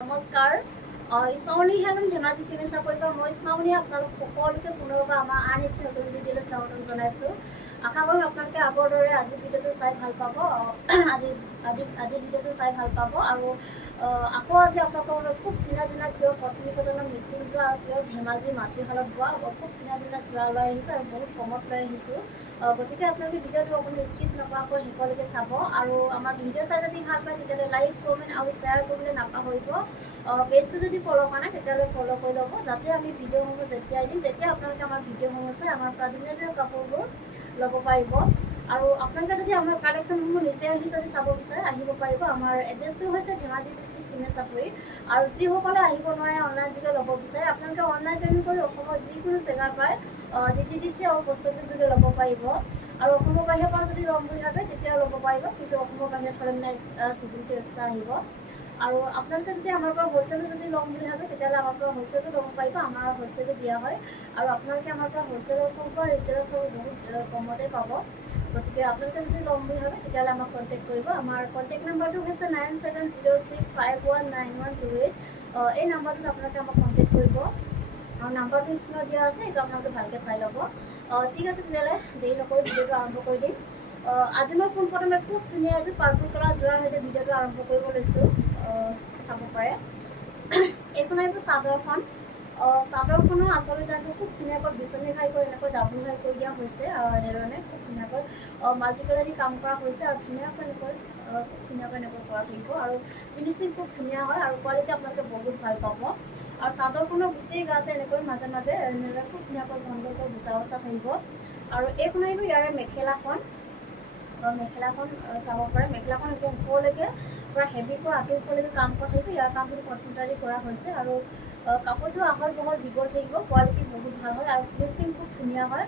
নমস্কাৰ ইছমামণি হেলন ধেমাজি চিমেণ্ট চাপৰিৰ পৰা মই ইছমামণি আপোনালোক সকলোকে পুনৰবাৰ আমাৰ আন এটি নতুন ভিডিঅ'লৈ স্বাগতম জনাইছোঁ। আশা কৰোঁ আপোনালোকে আগৰ দৰে আজি ভিডিঅ'টো চাই ভাল পাব। আজি ভিডিঅ'টো চাই ভাল পাব আৰু আকৌ আজি আপোনালোকৰ বাবে খুব ধুনীয়া ধুনীয়া প্ৰিয় পত্নীকজনৰ মিচিং যোৰা আৰু প্ৰিয় ধেমাজি মাটিশালত বোৱা খুব ধুনীয়া ধুনীয়া যোৰা লৈ আহিছোঁ আৰু বহুত কমত লৈ আহিছোঁ। গতিকে আপোনালোকে ভিডিঅ'টো অকণমান স্কিপ নকৰাকৈ শেষলৈকে চাব আৰু আমাৰ ভিডিঅ' চাই যদি ভাল পায় তেতিয়াহ'লে লাইক কমেণ্ট আৰু শ্বেয়াৰ কৰিবলৈ নাপাহৰিব। পেজটো যদি ফ'ল' কৰা নাই তেতিয়াহ'লে ফ'ল' কৰি ল'ব, যাতে আমি ভিডিঅ'সমূহ যেতিয়াই দিম তেতিয়া আপোনালোকে আমাৰ ভিডিঅ'সমূহ চাই আমাৰ পৰা ধুনীয়া ধুনীয়া কাপোৰবোৰ ল'ব পাৰিব। আৰু আপোনালোকে যদি আমাৰ কালেকশ্যনসমূহ নিজে আহি যদি চাব বিচাৰে আহিব পাৰিব। আমাৰ এড্ৰেছটো হৈছে ধেমাজি ডিষ্ট্ৰিক্ট চিমেণ্ট চাপৰি। আৰু যিসকলে আহিব নোৱাৰে অনলাইন যোগে ল'ব বিচাৰে আপোনালোকে অনলাইন পে'মেণ্ট কৰি অসমৰ যিকোনো জেগাৰ পৰাই DTDC আৰু পোষ্ট অফিচ যোগে ল'ব পাৰিব। আৰু অসমৰ বাহিৰৰ পৰা যদি ল'ম বুলি ভাবে তেতিয়াও ল'ব পাৰিব, কিন্তু অসমৰ বাহিৰত হ'লে মানে চিপিংটো এক্সট্ৰা আহিব। আৰু আপোনালোকে যদি আমাৰ পৰা হ'লচেলো যদি ল'ম বুলি ভাবে তেতিয়াহ'লে আমাৰ পৰা হ'লচেলো ল'ব পাৰিব। আমাৰ হ'লচেলো দিয়া হয় আৰু আপোনালোকে আমাৰ পৰা হ'লচেলত হওক বা ৰিটেইলত হওক বহুত কমতে পাব। গতিকে আপোনালোকে যদি ল'ম বুলি ভাবে তেতিয়াহ'লে আমাক কণ্টেক্ট কৰিব। আমাৰ কণ্টেক্ট নাম্বাৰটো হৈছে 9706519128। এই নাম্বাৰটোত আপোনালোকে আমাক কণ্টেক্ট কৰিব আৰু নাম্বাৰটো স্ক্ৰীণত দিয়া আছে, এইটো আপোনালোকে ভালকৈ চাই ল'ব। ঠিক আছে, তেতিয়াহ'লে দেৰি নকৰি ভিডিঅ'টো আৰম্ভ কৰি দিম। আজি মই পোনপ্ৰথমে খুব ধুনীয়া এযোৰ পাৰ্পল কালাৰ যোৰাৰ সৈতে ভিডিঅ'টো আৰম্ভ কৰিব লৈছোঁ। চাব পাৰে এইখন আহিব চাদৰখন। চাদৰখনৰ আচল ডিজাইনটো খুব ধুনীয়াকৈ বিচনী ঘাই কৰি এনেকৈ ডাবুল ঘাই কৰি দিয়া হৈছে। এনেধৰণে খুব ধুনীয়াকৈ মাল্টি কালাৰ দি কাম কৰা হৈছে আৰু ধুনীয়াকৈ এনেকৈ কৰা থাকিব আৰু ফিনিচিং খুব ধুনীয়া হয় আৰু কোৱালিটি আপোনালোকে বহুত ভাল পাব। আৰু চাদৰখনৰ গোটেই গাতে এনেকৈ মাজে মাজে এনেদৰে খুব ধুনীয়াকৈ ঘনকৈ বুটা বচা থাকিব। আৰু এইখন আহিব ইয়াৰে মেখেলাখন। মেখেলাখন চাব পাৰে, মেখেলাখন একদম ওপৰলৈকে পূৰা হেভিকৈ আঁতৰ ওপৰলৈকে কাম কৰা থাকিব। ইয়াৰ কামখিনি কটনকাৰী কৰা হৈছে আৰু কাপোৰযোৰ আহল বহল দীঘল থাকিব, কোৱালিটি বহুত ভাল হয় আৰু ফিনিচিং খুব ধুনীয়া হয়।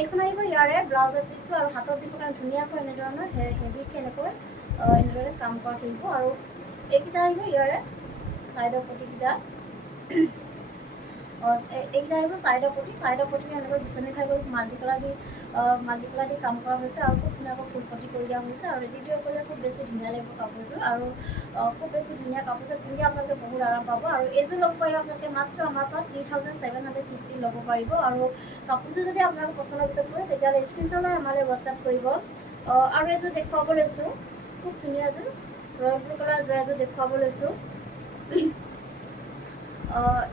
এইখন আহিব ইয়াৰে ব্লাউজৰ পিচটো আৰু হাতত দিবৰ কাৰণে ধুনীয়াকৈ এনেধৰণৰ হেভিকৈ এনেদৰে কাম কৰা থাকিব। আৰু এইকেইটা আহিব ইয়াৰে ছাইডৰ পটিকেইটা। এইকেইটা আহিব ছাইডৰ পটি এনেকৈ বিচনী খাই গৈ মাল্টি কালাৰ দি কাম কৰা হৈছে আৰু খুব ধুনীয়াকৈ ফুল পটি কৰি দিয়া হৈছে। আৰু ৰেডিটো কৰিলে খুব বেছি ধুনীয়া লাগিব কাপোৰযোৰ আৰু খুব বেছি ধুনীয়া কাপোৰযোৰ পিন্ধি আপোনালোকে বহুত আৰাম পাব। আৰু এইযোৰ ল'ব পাৰিব আপোনালোকে মাত্ৰ আমাৰ পৰা 3750 ল'ব পাৰিব। আৰু কাপোৰযোৰ যদি আপোনালোকৰ পচন্দৰ ভিতৰত পৰে তেতিয়াহ'লে স্ক্ৰীনশ্বট লৈ আমালৈ হোৱাটছআপ কৰিব। আৰু এযোৰ দেখুৱাব লৈছোঁ, খুব ধুনীয়া এযোৰ ৰয়েল ব্লু কালাৰ এযোৰ দেখুৱাব লৈছোঁ।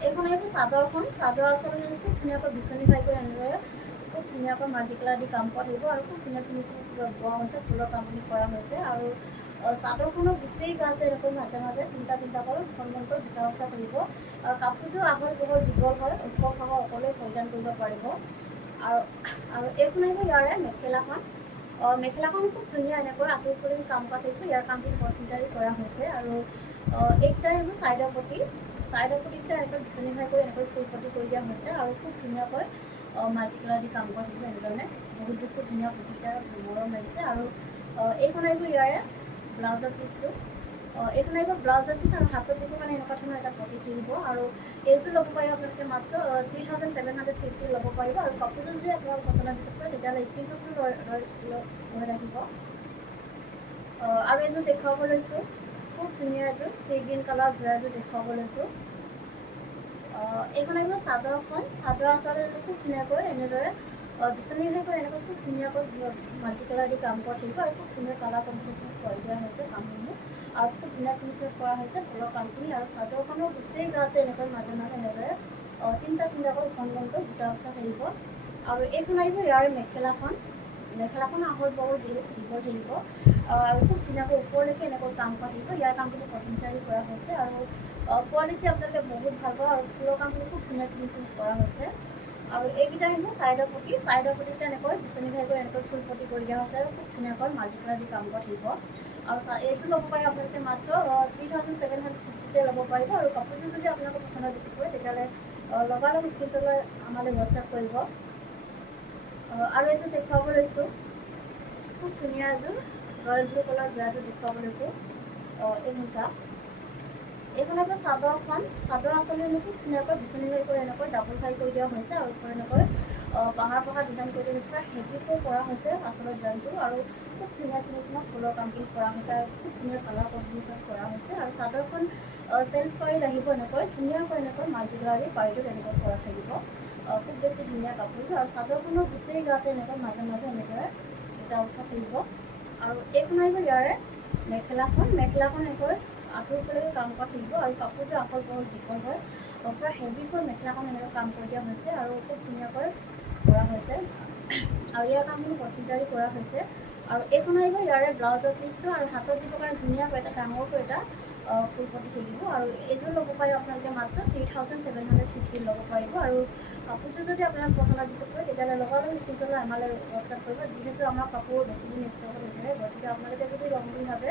এইখন আহিব চাদৰখন। চাদৰ আচলতে খুব ধুনীয়াকৈ বিচনী ঘাই কৰি এনেদৰে খুব ধুনীয়াকৈ মাল্টি কালাৰ দি কাম কৰা থাকিব আৰু খুব ধুনীয়া ফিনিচিং বোৱা হৈছে, ফুলৰ কামখিনি কৰা হৈছে। আৰু চাদৰখনৰ গোটেই গাতে এনেকৈ মাজে মাজে তিনিটাকৈ ঘনকৈ বুটা বচা থাকিব। আৰু কাপোৰযোৰ আহল বহল দীঘল হয়, ওখ খাব সকলোৱে পৰিধান কৰিব পাৰিব। আৰু এইখন আহিব ইয়াৰে মেখেলাখন। মেখেলাখন খুব ধুনীয়া এনেকৈ আঁতৰ ওপৰলৈকে কাম কৰা থাকিব। ইয়াৰ কামখিনি কটনকাৰী কৰা হৈছে। আৰু এইকেইটা আহিব ছাইডৰ পটিকেইটা এনেকৈ বিচনী ঘাই কৰি এনেকৈ ফুল পটি কৰি দিয়া হৈছে আৰু খুব ধুনীয়াকৈ মাল্টি কালাৰ দি কাম কৰা থাকিব। এনেধৰণে বহুত বেছি ধুনীয়া পটিকেইটা মৰম লাগিছে। আৰু এইখন আহিব ইয়াৰে ব্লাউজৰ পিচটো। এইখন আহিব ব্লাউজৰ পিচ আৰু হাতত দিবৰ কাৰণে এনেকুৱা ধৰণৰ এটা পটি থাকিব। আৰু এইযোৰ ল'ব পাৰিব আপোনালোকে মাত্ৰ 3750 ল'ব পাৰিব। আৰু কাপোৰযোৰ যদি আপোনালোকৰ পচন্দৰ ভিতৰত পৰে তেতিয়াহ'লে স্ক্ৰীনশ্বটটো লৈ ৰাখিব। আৰু এযোৰ দেখুৱাব লৈছোঁ, খুব ধুনীয়া এযোৰ চি গ্ৰীণ কালাৰ এযোৰ দেখুৱাব লৈছোঁ। এইখন আহিব চাদৰখন। চাদৰ আচলতে খুব ধুনীয়াকৈ এনেদৰে বিচনী ঘাই কৰি এনেকৈ খুব ধুনীয়াকৈ মাল্টি কালাৰ দি কাম কৰা থাকিব আৰু খুব ধুনীয়া কালাৰ কম্বিনেশ্যন কৰি দিয়া হৈছে কামসমূহ আৰু খুব ধুনীয়া ফিনিচিং কৰা হৈছে ফুলৰ কামখিনি। আৰু চাদৰখনৰ গোটেই গাতে এনেকৈ মাজে মাজে এনেদৰে তিনিটাকৈ ঘনকৈ বুটা বচা থাকিব। আৰু এইখন আহিব ইয়াৰ মেখেলাখন আহল বহল দীঘল থাকিব আৰু খুব ধুনীয়াকৈ ওপৰলৈকে এনেকৈ কাম কৰা থাকিব। ইয়াৰ কামখিনি কটনকাৰী কৰা হৈছে আৰু কোৱালিটি আপোনালোকে বহুত ভাল পাব আৰু ফুলৰ কামখিনি খুব ধুনীয়া ফিনিচিং কৰা হৈছে। আৰু এইকেইটা আহিব ছাইডৰ পটিকেইটা এনেকৈ বিচনী ঘাই কৰি এনেকৈ ফুল পটি কৰি দিয়া হৈছে আৰু খুব ধুনীয়াকৈ মাল্টি কালাৰ দি কাম কৰা থাকিব। আৰু এইটো ল'ব পাৰিব আপোনালোকে মাত্ৰ 3750 ল'ব পাৰিব। আৰু কাপোৰযোৰ যদি আপোনালোকৰ পচন্দৰ ভিতৰত পৰে তেতিয়াহ'লে লগালগ স্ক্ৰীনশ্বট লৈ আমালৈ হোৱাটছআপ কৰিব। আৰু এযোৰ দেখুৱাব লৈছোঁ, খুব ধুনীয়া এযোৰ ৰয়েল ব্লু কালাৰ এযোৰ দেখুৱাব লৈছোঁ। এইখন আকৌ চাদৰখন। চাদৰ আচলতে খুব ধুনীয়াকৈ বিচনী ঘাই কৰি এনেকৈ ডাবুল ঘাই কৰি দিয়া হৈছে আৰু ওপৰত এনেকৈ পাহাৰ ডিজাইন কৰি পূৰা হেভিকৈ কৰা হৈছে আঁচলৰ ডিজাইনটো, আৰু খুব ধুনীয়া ফিনিচিঙত ফুলৰ কামখিনি কৰা হৈছে, আৰু খুব ধুনীয়া কালাৰ কম্বিনেশ্যন কৰা হৈছে। আৰু চাদৰখন চেল্ফ পাৰি লাগিব এনেকৈ ধুনীয়াকৈ এনেকৈ মাল্টি কালাৰী পাৰিটোত এনেকৈ কৰা থাকিব। খুব বেছি ধুনীয়া কাপোৰযোৰ, আৰু চাদৰখনৰ গোটেই গাতে এনেকৈ মাজে মাজে এনেদৰে বুটা বচা থাকিব। আৰু এইখন আহিব ইয়াৰে মেখেলাখন এনেকৈ আঁঠুৰ ফালেকে কাম কৰা থাকিব, আৰু কাপোৰযোৰ আঁচল বহুত দীঘল হয়, পূৰা হেভিকৈ মেখেলাখন এনেকৈ কাম কৰি দিয়া হৈছে, আৰু খুব ধুনীয়াকৈ কৰা হৈছে। আৰু ইয়াৰ কামখিনি কটমিটাৰী কৰা হৈছে। আৰু এইখন আহিব ইয়াৰে ব্লাউজৰ পিচটো, আৰু হাতত দিবৰ কাৰণে ধুনীয়াকৈ এটা ডাঙৰকৈ এটা ফুল পটি থাকিব। আৰু এইযোৰ ল'ব পাৰিব আপোনালোকে মাত্ৰ 3750 ল'ব পাৰিব। আৰু কাপোৰযোৰ যদি আপোনাৰ পচন্দৰ ভিতৰত কৰে তেতিয়াহ'লে লগালগ স্ক্ৰীনশ্বট আমালৈ হোৱাটছআপ কৰিব, যিহেতু আমাৰ কাপোৰ বেছি দিন ষ্টকত নাথাকে, গতিকে আপোনালোকে যদি ল'ম বুলি ভাবে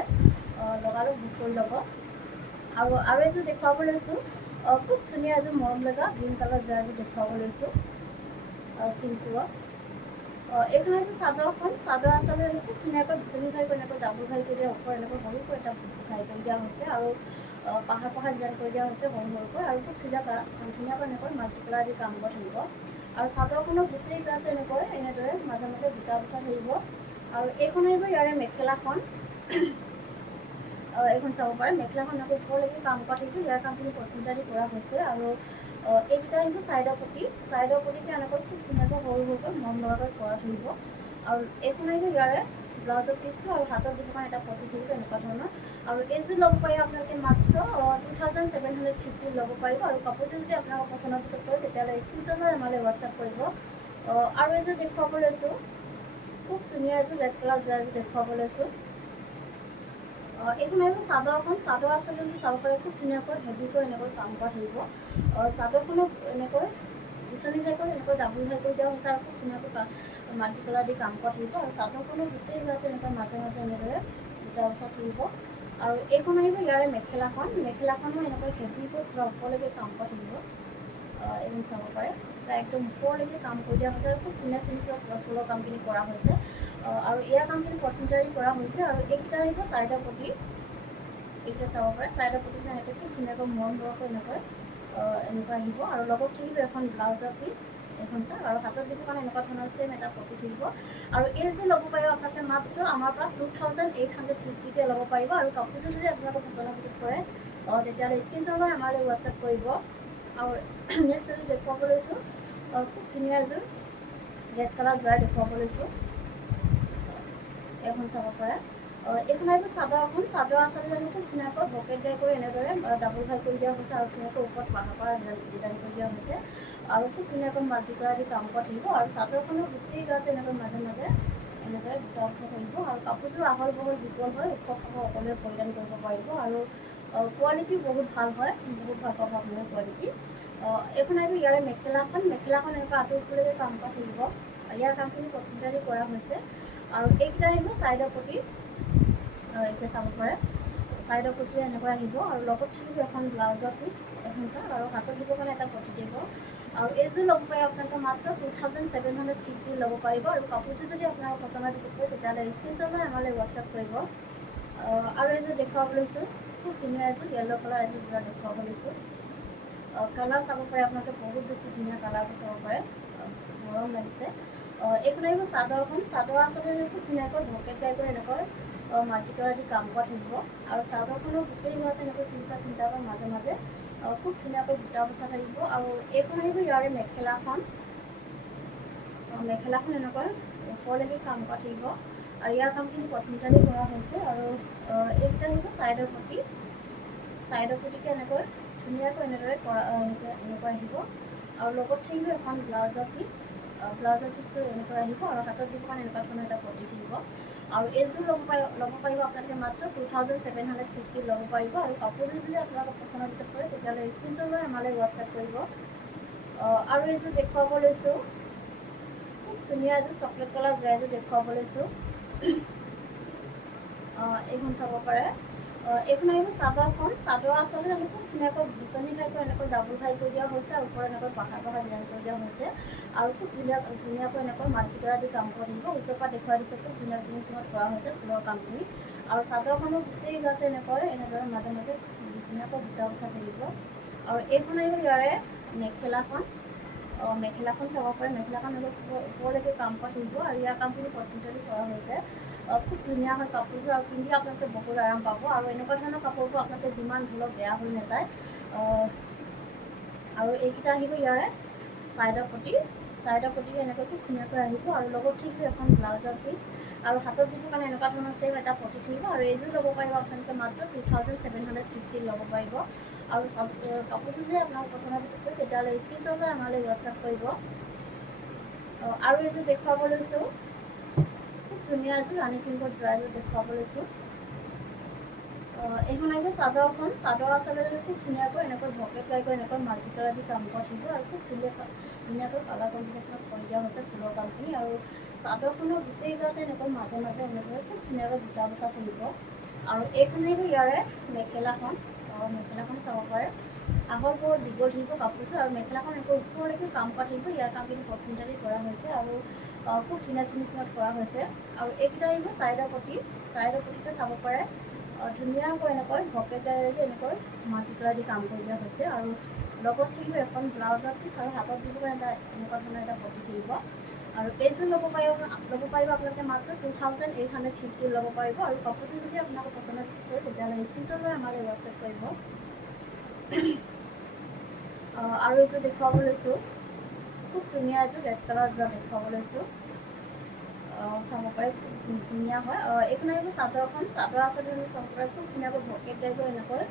লগালগ বুক কৰি ল'ব। আৰু এযোৰ দেখুৱাব লৈছোঁ, খুব ধুনীয়া এযোৰ মৰম লগা গ্ৰীণ কালাৰ যোৱা এযোৰ দেখুৱাব লৈছোঁ চিম্পুলত। এইখন হৈছে চাদৰ আচলতে খুব ধুনীয়াকৈ বিচনী ঘাই কৰি এনেকৈ ডাবুল ঘাই কৰি দিয়া, ওপৰত এনেকৈ সৰুকৈ এটা ঘাই কৰি দিয়া হৈছে, আৰু পাহাৰ ডিজাইন কৰি দিয়া হৈছে সৰুকৈ, আৰু খুব ধুনীয়াকৈ এনেকৈ মাল্টি কালাৰ দি কাম কৰি থাকিব। আৰু চাদৰখনৰ গোটেই গাত এনেদৰে মাজে মাজে বুটা বচা থাকিব। আৰু এইখন আহিব ইয়াৰে মেখেলাখন। এইখন চাব পাৰে, মেখেলাখন এনেকৈ ওপৰলৈকে কাম কৰা থাকিব, ইয়াৰ কামখিনি কটমিটাৰী কৰা হৈছে। আৰু এইকেইটা আহিব ছাইডৰ পটিতে এনেকৈ খুব ধুনীয়াকৈ সৰুকৈ মৰম লগাকৈ কৰা থাকিব। আৰু এইখন আহিব ইয়াৰে ব্লাউজৰ পিচটো, আৰু হাতত দিব কাৰণে এটা পটি থাকিব এনেকুৱা ধৰণৰ। আৰু এইযোৰ ল'ব পাৰিব আপোনালোকে মাত্ৰ 2750 ল'ব পাৰিব। আৰু কাপোৰযোৰ যদি আপোনালোকৰ পচন্দৰ ভিতৰত কৰে তেতিয়াহ'লে স্ক্ৰীনশ্বট লৈ আমালৈ হোৱাটছআপ কৰিব। আৰু এযোৰ দেখুৱাব লৈছোঁ, খুব ধুনীয়া এযোৰ ৰেড কালাৰ যোৱা এযোৰ দেখুৱাব লৈছোঁ। এইখন আহিব চাদৰ আচলতে চাব পাৰে, খুব ধুনীয়াকৈ হেভিকৈ এনেকৈ কাম কৰা থাকিব। চাদৰখনক এনেকৈ বিচনী ঘাই কৰি এনেকৈ ডাবুল ঘাই কৰি দিয়া হৈছে, আৰু খুব ধুনীয়াকৈ মাল্টি কালাৰ দি কাম কৰা থাকিব। আৰু চাদৰখনৰ গোটেই গাতে এনেকৈ মাজে মাজে এনেদৰে বুটা বচা থাকিব। আৰু এইখন আহিব ইয়াৰে মেখেলাখনো এনেকৈ হেভিকৈ পূৰা ওপৰলৈকে কাম কৰা থাকিব। এইখন চাব পাৰে, প্ৰায় একদম ওপৰলৈকে কাম কৰি দিয়া হৈছে, আৰু খুব ধুনীয়া ফিনিচিঙত ফুলৰ কামখিনি কৰা হৈছে। আৰু ইয়াৰ কামখিনি কটমিটাৰী কৰা হৈছে। আৰু এইকেইটা আহিব ছাইডৰ পটি, এইকেইটা চাব পাৰে ছাইডৰ পটিটো এনেকৈ খুব ধুনীয়াকৈ মৰম লগাকৈ এনেকৈ আহিব। আৰু লগত থাকিব এখন ব্লাউজৰ পিচ, এখন চাওক, আৰু হাতত দিবৰ কাৰণে এনেকুৱা ধৰণৰ ছেম এটা পটি থাকিব। আৰু এইযোৰ ল'ব পাৰিব আপোনালোকে মাত্ৰ আমাৰ পৰা 2850 ল'ব পাৰিব। আৰু কাপোৰযোৰ যদি আপোনালোকৰ পচন্দৰ ভিতৰত কৰে তেতিয়াহ'লে স্ক্ৰীনশ্বট লৈ আমালৈ হোৱাটছআপ কৰিব। আৰু নেক্সট এযোৰ দেখুৱাব লৈছোঁ, খুব ধুনীয়া এযোৰ ৰেড কালাৰ যোৱা দেখুৱাব লৈছোঁ, এইখন চাব পাৰে। এইখন আহিব চাদৰ আচলতে খুব ধুনীয়াকৈ বকেট ঘাই কৰি এনেদৰে ডাবুল ঘাই কৰি দিয়া হৈছে, আৰু ধুনীয়াকৈ ওপৰত পাহাৰ ডিজাইন কৰি দিয়া হৈছে, আৰু খুব ধুনীয়াকৈ মাল্টি কালাৰ দি কাম কৰা থাকিব। আৰু চাদৰখনৰ গোটেই গাতে এনেকৈ মাজে মাজে এনেদৰে বুটা বচা থাকিব। আৰু কাপোৰযোৰ আহল বহল দীঘল হয়, ওখ সকলোৱে পৰিধান কৰিব পাৰিব। আৰু কোৱালিটিও বহুত ভাল হয়, বহুত ভাল পাব আপোনাৰ কোৱালিটি। এইখন আহিব ইয়াৰে মেখেলাখন এনেকুৱা আঁঠুৰলৈকে কাম কৰা থাকিব, আৰু ইয়াৰ কামখিনি কটমিটাৰী কৰা হৈছে। আৰু এইকেইটা আহিব ছাইডৰ পটি, এতিয়া চাব পাৰে ছাইডৰ পটি এনেকৈ আহিব। আৰু লগত থাকিব এখন ব্লাউজৰ পিচ, এখন চাওক, আৰু হাতত দিবৰ কাৰণে এটা পটি দিব। আৰু এইযোৰ ল'ব পাৰিব আপোনালোকে মাত্ৰ 2750 ল'ব পাৰিব। আৰু কাপোৰযোৰ যদি আপোনালোকৰ পচন্দৰ ভিতৰত কৰে তেতিয়াহ'লে স্ক্ৰীনশ্বট লৈ আমালৈ হোৱাটছআপ কৰিব। আৰু এযোৰ দেখুৱাব লৈছোঁ, খুব ধুনীয়া এযোৰ য়েল্ল' কালাৰ এযোৰ যোৱা দেখুৱাব লৈছোঁ। কালাৰ চাব পাৰে আপোনালোকে, বহুত বেছি ধুনীয়া কালাৰবোৰ চাব পাৰে, মৰম লাগিছে। এইখন আহিব চাদৰ আচলতে খুব ধুনীয়াকৈ বকেট ঘাই কৰি এনেকৈ মাল্টি কালাৰ দি কাম কৰা থাকিব। আৰু চাদৰখনৰ গোটেই গাতে এনেকৈ তিনিটাকৈ মাজে মাজে খুব ধুনীয়াকৈ বুটা বচা থাকিব। আৰু এইখন আহিব ইয়াৰে মেখেলাখন এনেকৈ ওপৰলৈকে কাম কৰা থাকিব, আৰু ইয়াৰ কামখিনি কটমিটাৰী কৰা হৈছে। আৰু এইকেইটা আহিব ছাইডৰ পটিকে এনেকৈ ধুনীয়াকৈ এনেদৰে কৰা এনেকৈ আহিব। আৰু লগত থাকিব এখন ব্লাউজৰ পিচটো এনেকৈ আহিব, আৰু হাতত দিব কাৰণে এনেকুৱা ধৰণৰ এটা পটি থাকিব। আৰু এইযোৰ ল'ব পাৰিব আপোনালোকে মাত্ৰ 2750 ল'ব পাৰিব। আৰু কাপোৰযোৰ যদি আপোনালোকৰ পচন্দৰ ভিতৰত কৰে তেতিয়াহ'লে স্ক্ৰীনশ্বট লৈ আমালৈ হোৱাটছআপ কৰিব। আৰু এইযোৰ দেখুৱাব লৈছোঁ, খুব ধুনীয়া এযোৰ চকলেট কালাৰ যোৱা এযোৰ দেখুৱাব লৈছোঁ, এইখন চাব পাৰে। এইখন আহিব চাদৰ আচলতে আমি খুব ধুনীয়াকৈ বিচনী ঘাই কৰি এনেকৈ ডাবুল ঘাই কৰি দিয়া হৈছে, আৰু ওপৰত এনেকৈ পাহাৰ ডিজাইন কৰি দিয়া হৈছে, আৰু খুব ধুনীয়াকৈ এনেকৈ মাল্টি কালাৰ দি কাম কৰি থাকিব। ওচৰৰ পৰা দেখুৱাই দিছে, খুব ধুনীয়া ফিনিচিঙত কৰা হৈছে ফুলৰ কামখিনি। আৰু চাদৰখনৰ গোটেই গাতে এনেদৰে মাজে মাজে ধুনীয়াকৈ বুটা বচা থাকিব। আৰু এইখন আহিব ইয়াৰে মেখেলাখন চাব পাৰে। মেখেলাখন অলপ ওপৰলৈকে কাম কৰা থাকিব আৰু ইয়াৰ কামখিনি কটনটালি কৰা হৈছে। খুব ধুনীয়া হয় কাপোৰযোৰ আৰু পিন্ধি আপোনালোকে বহুত আৰাম পাব। আৰু এনেকুৱা ধৰণৰ কাপোৰবোৰ আপোনালোকে যিমান ধুলেও বেয়া হৈ নাযায়। আৰু এইকেইটা আহিব ইয়াৰে ছাইডৰ পটি এনেকৈ খুব ধুনীয়াকৈ আহিব। আৰু লগত থাকিব এখন ব্লাউজৰ পিচ আৰু হাতত দিব কাৰণে এনেকুৱা ধৰণৰ ছেম এটা পটি থাকিব। আৰু এইযোৰ ল'ব পাৰিব আপোনালোকে মাত্ৰ 2750 ল'ব পাৰিব। আৰু কাপোৰযোৰ যদি আপোনাক পচন্দ হয় তেতিয়াহ'লে স্ক্ৰীনশ্বট লৈ আমালৈ হোৱাটছআপ কৰিব। আৰু এযোৰ দেখুৱাব লৈছোঁ, খুব ধুনীয়া এযোৰ ৰাণী পিংকত যোৱা এযোৰ দেখুৱাব লৈছোঁ। এইখন আহিব চাদৰখন। চাদৰ আচলতে খুব ধুনীয়াকৈ এনেকৈ ভকেট টাইপৰ এনেকৈ মাল্টি কালাৰ দি কাম কৰা থাকিব আৰু খুব ধুনীয়াকৈ কালাৰ কম্বিনেশ্যনত কৰি দিয়া হৈছে ফুলৰ কামখিনি। আৰু চাদৰখনৰ গোটেই গাতে এনেকৈ মাজে মাজে এনেকৈ খুব ধুনীয়াকৈ বুটা বচা থাকিব। আৰু এইখন আহিব ইয়াৰে মেখেলাখন। মেখেলাখন চাব পাৰে। আহল বহল দীঘল থাকিব কাপোৰযোৰ আৰু মেখেলাখন এনেকৈ ওপৰলৈকে কাম কৰা থাকিব। ইয়াৰ কামখিনি কটনটালি কৰা হৈছে আৰু খুব ধুনীয়া ফিনিচিঙত কৰা হৈছে। আৰু এইকেইটা আহিব ছাইডৰ পটিটো চাব পাৰে। ধুনীয়াকৈ এনেকৈ ভকেট ডাইৰেদি এনেকৈ মাল্টি কালাৰ দি কাম কৰি দিয়া হৈছে। আৰু লগত থাকিব এখন ব্লাউজৰ পিচ আৰু হাতত দিব কাৰণে এনেকুৱা ধৰণৰ এটা পটি থাকিব। আৰু এইযোৰ ল'ব পাৰিব আপোনালোকে মাত্ৰ 2850 ল'ব পাৰিব। আৰু কাপোৰযোৰ যদি আপোনালোকৰ পচন্দ কৰে তেতিয়াহ'লে স্ক্ৰীনশ্বট লৈ আমালৈ হোৱাটছআপ কৰিব। আৰু এইযোৰ দেখুৱাব লৈছোঁ, খুব ধুনীয়া এযোৰ ৰেড কালাৰ যোৱা দেখুৱাব লৈছোঁ। চাব পাৰে খুব ধুনীয়া হয়। এইখন আহিব চাদৰখন। চাদৰ আচলতে চাব পাৰে খুব ধুনীয়াকৈ ভকেট টাইপৰ এনেকৈ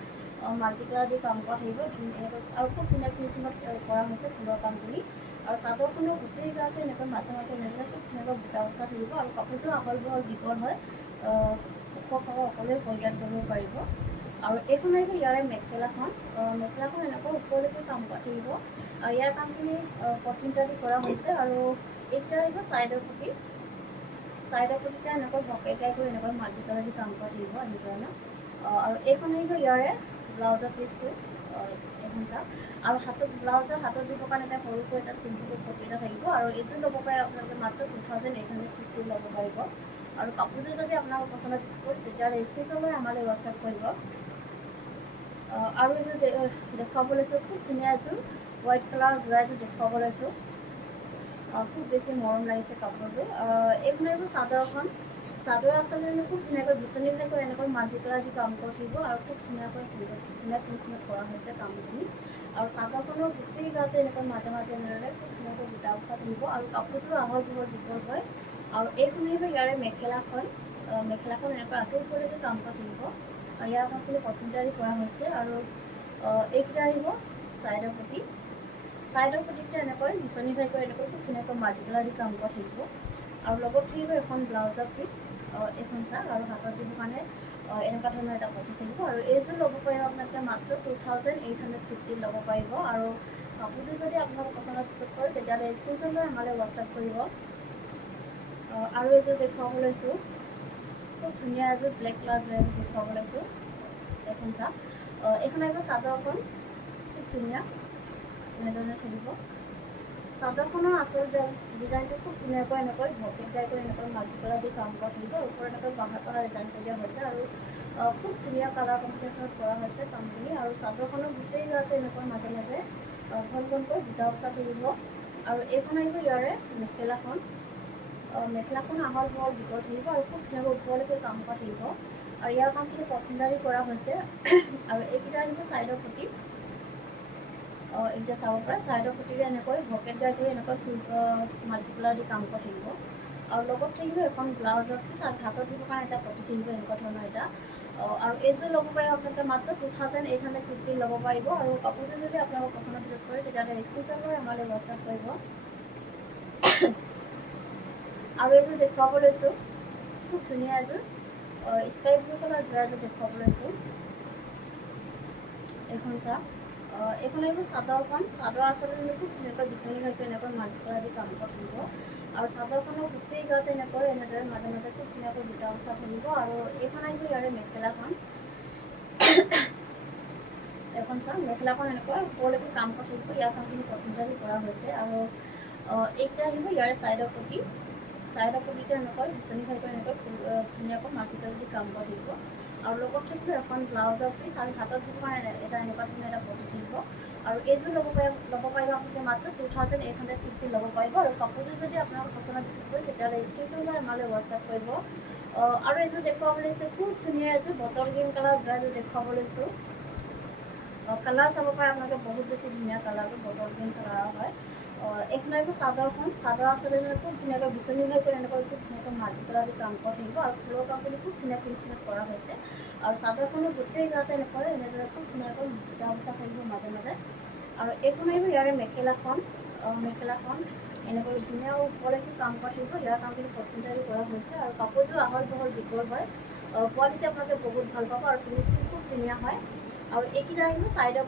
মাল্টি কালাৰ দি কাম কৰা থাকিব এনেকৈ আৰু খুব ধুনীয়া ফিনিচিঙত কৰা হৈছে ফুলৰ কামখিনি। আৰু চাদৰখনৰ গোটেই গাতে এনেকৈ মাজে মাজে এনেকৈ খুব ধুনীয়াকৈ বুটা বচা থাকিব। আৰু কাপোৰযোৰ আহল বহল দীঘল হয়, ওখ সকলোৱে পৰিধান কৰিব পাৰিব। আৰু এইখন আহিব ইয়াৰে মেখেলাখন। মেখেলাখন এনেকৈ ওপৰলৈকে কাম কৰা থাকিব আৰু ইয়াৰ কামখিনি কটনটালি কৰা হৈছে। আৰু এইকেইটা আহিব ছাইডৰ পটিটা এনেকৈ ভকেট টাইপৰ এনেকৈ মাল্টি কালাৰ দি কাম কৰা থাকিব এনেধৰণৰ। আৰু এইখন আহিব ইয়াৰে ব্লাউজৰ পিচটো। এইখন চাওক। আৰু ব্লাউজৰ হাতত দিবৰ কাৰণে এটা সৰুকৈ এটা চিম্পুল পটি এটা থাকিব। আৰু এইযোৰ ল'ব পাৰে আপোনালোকে মাত্ৰ 2850 ল'ব পাৰিব। আৰু কাপোৰযোৰ যদি আপোনালোকৰ পচন্দ হয় তেতিয়াহ'লে স্ক্ৰীনশ্বট লৈ আমালৈ হোৱাটছআপ কৰিব। আৰু এযোৰ দেখুৱাব লৈছোঁ, খুব ধুনীয়া এযোৰ হোৱাইট কালাৰৰ যোৰা এযোৰ দেখুৱাব লৈছোঁ। খুব বেছি মৰম লাগিছে কাপোৰযোৰ। এইখন আহিব চাদৰখন। চাদৰ আচলতে খুব ধুনীয়াকৈ বিচনী ঘাইকৈ এনেকৈ মাল্টি কালাৰ দি কাম কৰি থাকিব আৰু খুব ধুনীয়া ফিনিচিঙত কৰা হৈছে কামখিনি। আৰু চাদৰখনৰ গোটেই গাতে এনেকৈ মাজে মাজে এনেদৰে খুব ধুনীয়াকৈ বুটা বচা থাকিব। আৰু কাপোৰযোৰ আহল বহল দীঘল হয়। আৰু এইখন আহিব ইয়াৰে মেখেলাখন। মেখেলাখন এনেকৈ আঁঠুৰ ওপৰলৈকে কাম কৰা থাকিব আৰু ইয়াৰ কামখিনি কটনটালি কৰা হৈছে। আৰু এইকেইটা আহিব ছাইডৰ পটিটো এনেকৈ বিচনী ঘাইকৈ এনেকৈ খুব ধুনীয়াকৈ মাল্টি কালাৰ দি কাম কৰা থাকিব। আৰু লগত থাকিব এখন ব্লাউজৰ পিচ, এইখন চাওক। আৰু হাতত দিবৰ কাৰণে এনেকুৱা ধৰণৰ এটা পটি থাকিব। আৰু এইযোৰ ল'ব পাৰিব আপোনালোকে মাত্ৰ 2850 ল'ব পাৰিব। আৰু কাপোৰযোৰ যদি আপোনালোকৰ পচন্দ কৰে তেতিয়াহ'লে স্ক্ৰীনশ্বট লৈ আমালৈ হোৱাটছআপ কৰিব। আৰু এযোৰ দেখুৱাব লৈছোঁ, খুব ধুনীয়া এযোৰ ব্লেক কালাৰ যোৰা এযোৰ দেখুৱাব লৈছোঁ। এইখন চাওক। এইখন আহিব চাদৰখন। খুব ধুনীয়া এনেধৰণে থাকিব। চাদৰখনৰ আচল ডিজাইনটো খুব ধুনীয়াকৈ এনেকৈ ভকেট টাইপৰ এনেকৈ মাল্টি কালাৰ দি কাম কৰা থাকিব। ওপৰত এনেকৈ বাহাৰ কালাৰ ডিজাইন কৰি দিয়া হৈছে। আৰু খুব ধুনীয়া কালাৰ কম্বিনেশ্যনত কৰা হৈছে কামখিনি। আৰু চাদৰখনৰ গোটেই গাতে এনেকৈ মাজে মাজে ঘন ঘনকৈ বুটা বচা থাকিব। আৰু এইখন আহিব ইয়াৰে মেখেলাখন। মেখেলাখন আহল বহল দীঘল থাকিব আৰু খুব ধুনীয়াকৈ ওপৰলৈকে কাম কৰা থাকিব। আৰু ইয়াৰ কামখিনি কটনটালি কৰা হৈছে। আৰু এইকেইটা আহিব ছাইডৰ পটি। এইকেইটা চাব পাৰে। ছাইডৰ পটিৰে এনেকৈ ভকেট গাই কৰি এনেকৈ মাল্টি কালাৰ দি কাম কৰা থাকিব। আৰু লগত থাকিব এখন ব্লাউজৰ পিচ আৰু হাতত দিবৰ কাৰণে এটা পটি থাকিব এনেকুৱা ধৰণৰ এটা। আৰু এইযোৰ ল'ব পাৰিব আপোনালোকে মাত্ৰ 2850 ল'ব পাৰিব। আৰু কাপোৰযোৰ যদি আপোনালোকৰ পচন্দ কৰে তেতিয়াহ'লে স্ক্ৰীনশ্বট লৈ আমালৈ হোৱাটছআপ কৰিব। আৰু এযোৰ দেখুৱাব লৈছোঁ, খুব ধুনীয়া এযোৰ স্কাই ব্লু কালাৰ যোৰা এযোৰ দেখুৱাব লৈছোঁ। এইখন চাওক। এইখন আহিব চাদৰখন। চাদৰ আচলতে খুব ধুনীয়াকৈ বিচনী ঘাইকৈ এনেকৈ মাল্টি কালাৰ দি কাম কৰা থাকিব। আৰু চাদৰখনৰ গোটেই গাতে এনেদৰে মাজে মাজে খুব ধুনীয়াকৈ বুটা বচা থাকিব। আৰু এইখন আহিব ইয়াৰে মেখেলাখন। এইখন চাওক। মেখেলাখন এনেকৈ ওপৰলৈকে কাম কৰা থাকিব। ইয়াৰ কামখিনি কটনটালি কৰা হৈছে। আৰু এইকেইটা আহিব ইয়াৰে ছাইডৰ পটিটো এনেকৈ বিচনী ঘাইকৈ এনেকৈ ধুনীয়াকৈ মাল্টি কালাৰ দি কাম কৰা থাকিব। আৰু লগত থাকিব এখন ব্লাউজৰ পিচ আৰু হাতত যিটো এটা এনেকুৱা ধৰণৰ এটা পটি থাকিব আৰু এইযোৰ ল'ব পাৰিব আপোনালোকে মাত্ৰ 2850 ল'ব পাৰিব আৰু কাপোৰযোৰ যদি আপোনালোকৰ পচন্দ ভিজিট কৰে তেতিয়াহ'লে স্ক্ৰীনশ্বট লৈ আমালৈ হোৱাটছআপ কৰিব আৰু এইযোৰ দেখুৱাব লৈছোঁ খুব ধুনীয়া এযোৰ বটল গ্ৰীণ কালাৰ যোৱা এযোৰ দেখুৱাব লৈছোঁ কালাৰ চাব পাৰে আপোনালোকে বহুত বেছি ধুনীয়া কালাৰটো বটল গ্ৰীণ কালাৰৰ হয় এইখন আহিব চাদৰখন চাদৰ আচলতে খুব ধুনীয়াকৈ বিচনী হৈ কৰি এনেকৈ খুব ধুনীয়াকৈ মাল্টি কালাৰ দি কাম কৰা থাকিব আৰু ফুলৰ কামখিনি খুব ধুনীয়া ফিনিচিঙত কৰা হৈছে আৰু চাদৰখনো গোটেই গাতে এনেকৈ এনেদৰে খুব ধুনীয়াকৈ বুটা বচা থাকিব মাজে মাজে আৰু এইখন আহিব ইয়াৰে মেখেলাখন এনেকৈ ধুনীয়া ওপৰলৈকে কাম কৰা থাকিব ইয়াৰ কামখিনি কটনটাৰী কৰা হৈছে আৰু কাপোৰযোৰ আহল বহল দীঘল হয় কোৱালিটি আপোনালোকে বহুত ভাল পাব আৰু ফিনিচিং খুব ধুনীয়া হয় আৰু এইকেইটা আহিব ছাইডৰ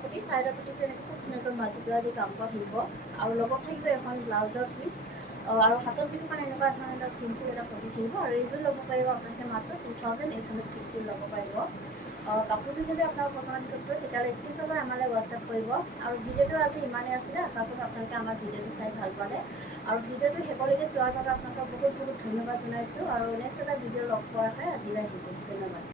পটিটো এনেকৈ খুব ধুনীয়াকৈ মাল্টিপ্লাই দি কাম কৰা থাকিব আৰু লগত থাকিব এখন ব্লাউজৰ পিচ আৰু হাতত যিটো এনেকুৱা ধৰণৰ এটা চিম্পুল এটা পটি থাকিব আৰু এইযোৰ ল'ব পাৰিব আপোনালোকে মাত্ৰ 2850 ল'ব পাৰিব কাপোৰযোৰ যদি আপোনাৰ পচন্দ ভিতৰত কৰে তেতিয়াহ'লে স্ক্ৰীনশ্বট লৈ আমালৈ হোৱাটছআপ কৰিব আৰু ভিডিঅ'টো আজি ইমানেই আছিলে আশা কৰোঁ আপোনালোকে আমাৰ ভিডিঅ'টো চাই ভাল পালে আৰু ভিডিঅ'টো শেষলৈকে চোৱাৰ বাবে আপোনালোকক বহুত বহুত ধন্যবাদ জনাইছোঁ আৰু নেক্সট এটা ভিডিঅ' লগ পোৱাৰ আশাৰে আজিলৈ আহিছোঁ ধন্যবাদ